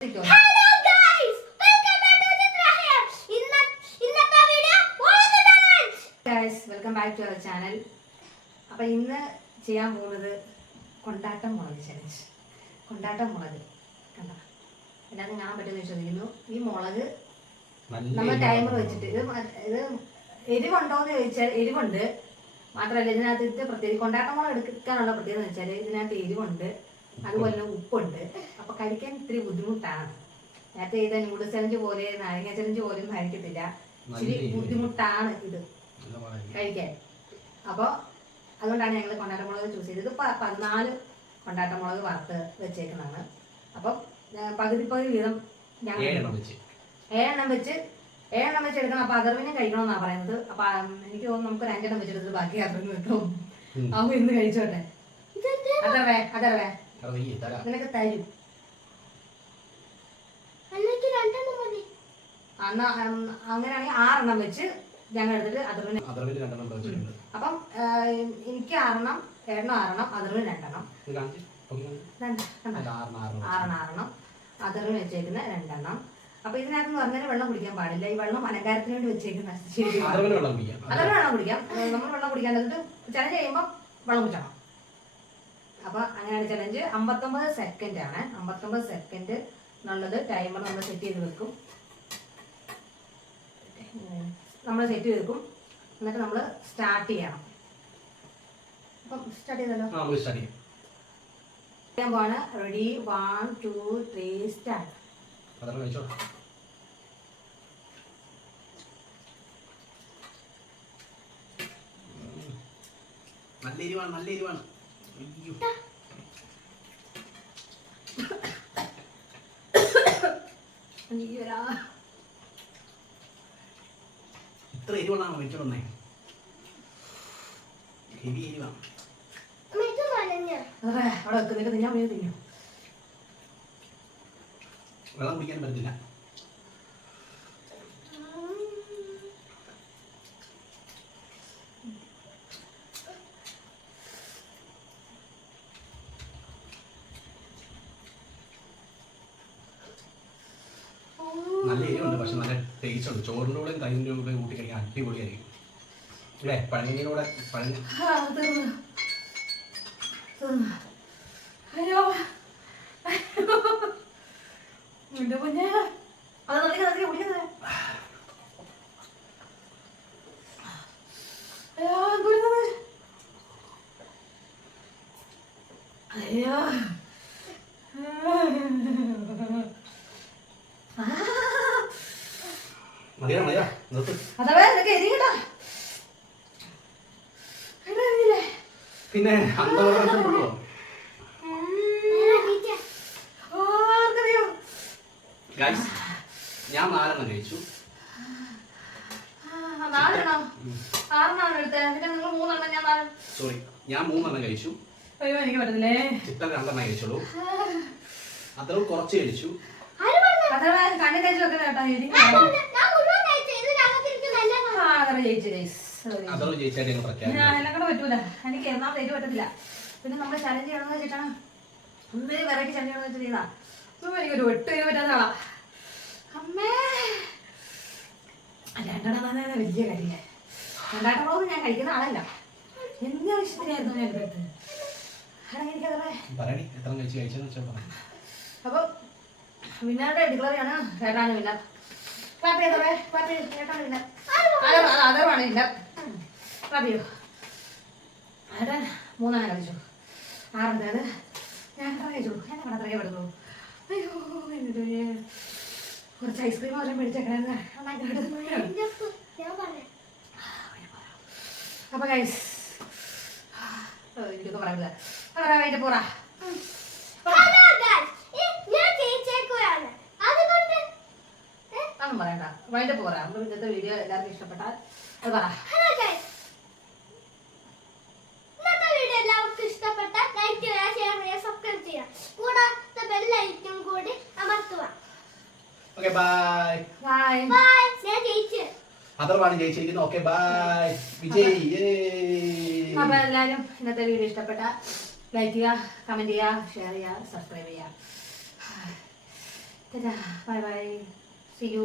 Hello guys welcome back to Chithrahem ഇന്ന ഇന്നത്തെ video guys welcome back to our channel അപ്പോൾ ഇന്ന് ചെയ്യാൻ പോകുന്നത് കൊണ്ടാട്ടം മുളക് ചലഞ്ച് കൊണ്ടാട്ടം മുളക്. കണ്ടോ? എല്ലാവർക്കും ഞാൻ പറ്റുന്ന ചോദിക്കുന്നു ഈ മുളക് നമ്മൾ ടൈമർ വെച്ചിട്ട് ഇത് ഇത് എരിവുണ്ടോ എന്ന് ചോദിച്ചാൽ എരിവുണ്ട്. മാത്രമല്ല ഇതിനകത്ത് ഇത് പ്രത്യേകിച്ച് കൊണ്ടാട്ടം മുളക് എടുക്കാനുള്ള പ്രത്യേകത എന്ന് വെച്ചാൽ ഇതിനകത്ത് എരിവുണ്ട്. അതുപോലെ ഉപ്പുണ്ട്. കഴിക്കാൻ ഇത്തിരി ബുദ്ധിമുട്ടാണ്. നേരത്തെ ചെയ്ത നൂഡിൽസ് ചലഞ്ച് പോലെ നാരങ്ങ ചലഞ്ച് പോലെ ഒന്നും കഴിക്കത്തില്ല ഇച്ചിരി ബുദ്ധിമുട്ടാണ് ഇത് കഴിക്കാൻ. അപ്പോൾ അതുകൊണ്ടാണ് ഞങ്ങൾ കൊണ്ടാട്ടമുളക് ചൂസ് ചെയ്തത്. ഇത് പതിനാല് കൊണ്ടാട്ടമുളക് വറുത്ത് വെച്ചേക്കുന്നതാണ്. അപ്പം ഞാൻ പകുതി പകുതി വീതം ഞങ്ങൾ ഏഴെണ്ണം വെച്ച്. ഏഴെണ്ണം വെച്ച് എടുക്കണം. അപ്പൊ അതർവിനെ കഴിക്കണമെന്നാണ് പറയുന്നത്. അപ്പൊ എനിക്ക് തോന്നുന്നു നമുക്ക് ഒരു അഞ്ചെണ്ണം വെച്ചെടുത്ത് ബാക്കി അതർവിന് വെക്കും. ഉം. അപ്പൊ ഇന്ന് കഴിച്ചോട്ടെ. അതർവേ അതർവേ അത് നിനക്ക് തരും എനിക്ക് രണ്ടെണ്ണം മതി അന്ന് അങ്ങനെയാണെങ്കിൽ ആറെണ്ണം വെച്ച് ഞങ്ങൾ എടുത്തിട്ട് അതർവിന് അപ്പം എനിക്ക് ആറെണ്ണം ഏഴെണ്ണം ആറെണ്ണം അതിർവിന് രണ്ടെണ്ണം. ആറെണ്ണം, അതറിന് വെച്ചേക്കുന്ന രണ്ടെണ്ണം. അപ്പൊ ഇതിനകത്ത് പറഞ്ഞാൽ വെള്ളം കുടിക്കാൻ പാടില്ല. ഈ വെള്ളം അലങ്കാരത്തിന് വേണ്ടി വെച്ചേക്കുന്ന ശരി അതർവിൽ വെള്ളം കുടിക്കാം. നമ്മൾ വെള്ളം കുടിക്കാൻ എന്നിട്ട് ചലഞ്ച് ചെയ്യുമ്പോൾ വെള്ളം കുടിക്കണം അപ്പൊ അങ്ങനെയാണ് ചലഞ്ച് അമ്പത്തൊമ്പത് സെക്കൻഡ് ആണ്. അമ്പത്തൊമ്പത് സെക്കൻഡ് എന്നുള്ളത് ടൈമർ നമ്മൾ സെറ്റ് ചെയ്ത് വെക്കും. നമ്മൾ സെറ്റ് ചെയ്ത് എന്നിട്ട് നമ്മൾ സ്റ്റാർട്ട് ചെയ്യണം. അപ്പം സ്റ്റാർട്ട് ചെയ്തല്ലോ? start ചെയ്യാം. ചെയ്യാൻ പോവാണ്. Ready one two three start Atharv കഴിച്ചോ. നല്ല എരിവാണ് നല്ല എരിവാണ്. അയ്യോ. എരിവാണോ കഴിച്ചോ വന്നേ? ഹെവി എരിവാണ് അവിടെ വെക്കുന്നില്ല ഞാൻ തിന്നു. വെള്ളം കുടിക്കാൻ പറ്റത്തില്ല. നല്ല എരിവുണ്ട് പക്ഷെ നല്ല ടേസ്റ്റ് ഉണ്ട്. ചോറിന്റെ കൂടെ കൈന്റെ കൂടെ കൂട്ടി കഴിക്കാൻ അടിപൊളിയായിരിക്കും. അല്ലേ പഴങ്ങിന്റെ കൂടെ പഴങ്ങ. അയ്യോ. പിന്നെ ഞാൻ നാലെണ്ണം കഴിച്ചു. സോറി ഞാൻ മൂന്നെണ്ണം കഴിച്ചു. എനിക്ക് പറ്റുന്നില്ലേ ചിക്കൻ രണ്ടെണ്ണം കഴിച്ചുള്ളൂ. അത്ര കുറച്ച് കഴിച്ചു. അതവേ കണ്ണി തേച്ച് വെക്കുന്ന കേട്ടോ എനിക്ക് ഞാൻ മുഴുവൻ കഴിച്ചു ഇതിനകത്തിരിക്കും നല്ല ആ അങ്ങനെ ജയിച്ചു ഗൈസ് അതോ ജയിച്ചായിട്ട് ഞങ്ങൾ പ്രഖ്യാപിക്കും. ഞാൻ കൂടെ പറ്റൂല. എനിക്ക് എറണാകുളം തേറ്റ് പറ്റത്തില്ല. പിന്നെ നമ്മൾ ചലഞ്ച് ചെയ്യണമെന്ന് വെച്ചിട്ടാണ്. ഒന്നൊരു വെറൈറ്റി ചലഞ്ച് ചെയ്യണമെന്ന് വെച്ചിട്ട് ചെയ്താ. ഒന്നും എനിക്കൊരു ഒട്ടും ചെയ്യാൻ പറ്റാത്ത ആളാ. അമ്മേ. രണ്ടെണ്ണം തന്നെ വലിയ കാര്യമില്ല രണ്ടാട്ടം മുളക് ഞാൻ കഴിക്കുന്ന ആളല്ല. എന്ത് ആവശ്യത്തിനായിരുന്നു ഞാൻ എടുത്തത് അപ്പോൾ വിന്നറുടെ ഡിക്ലെയർ ആണ് ഏട്ടാണ് വിന്നർ ക്ലാപ്പ് ചെയ്തവേ ചെയ്ത് ഏട്ടാണ് വിന്നർ അതർവാണ് ഇല്ല. ചെയ്തു ഏട്ടൻ മൂന്നെണ്ണം കഴിച്ചു ആറെണ്ണത് ഞാൻ കഴിച്ചു എന്നെ കണ്ട അത്രയേ പെടുന്നു അയ്യോ എന്നിട്ട് കുറച്ച് ഐസ്ക്രീം അവരെ മേടിച്ചേക്കണേ അപ്പൊ ഗൈസ് എനിക്കൊന്നും പറയാനില്ല പറയാൻ വേണ്ടി പോറാ ഹലോ ഗൈസ് ഞാൻ ജയിച്ചേക്കുകയാണ് അതുകൊണ്ട് ഏ, ഒന്നും പറയണ്ട വൈകിട്ട് പോറാ നമ്മൾ ഇന്നത്തെ വീഡിയോ എല്ലാവർക്കും ഇഷ്ടപ്പെട്ടാൽ അത് പറ ഹലോ ഗൈസ് ഇന്നത്തെ വീഡിയോ എല്ലാവർക്കും ഇഷ്ടപ്പെട്ടാൽ ലൈക്ക് ചെയ്യുക ഷെയർ ചെയ്യുക സബ്സ്ക്രൈബ് ചെയ്യുക കൂടാതെ ബെല്ലൈക്കും കൂടി അമർത്തുക. ഇന്നത്തെ ബൈ എല്ലാവർക്കും ബൈ ഞാൻ പറ അതർവാണ് ജയിച്ചിരിക്കുന്നത് ഓക്കെ ബൈ വിജയ്. അപ്പൊ എല്ലാരും ഇന്നത്തെ വീഡിയോ ഇഷ്ടപ്പെട്ട ലൈക്ക് ചെയ്യുക കമന്റ് ചെയ്യുക ഷെയർ ചെയ്യുക സബ്സ്ക്രൈബ് ചെയ്യുക. Bye bye C U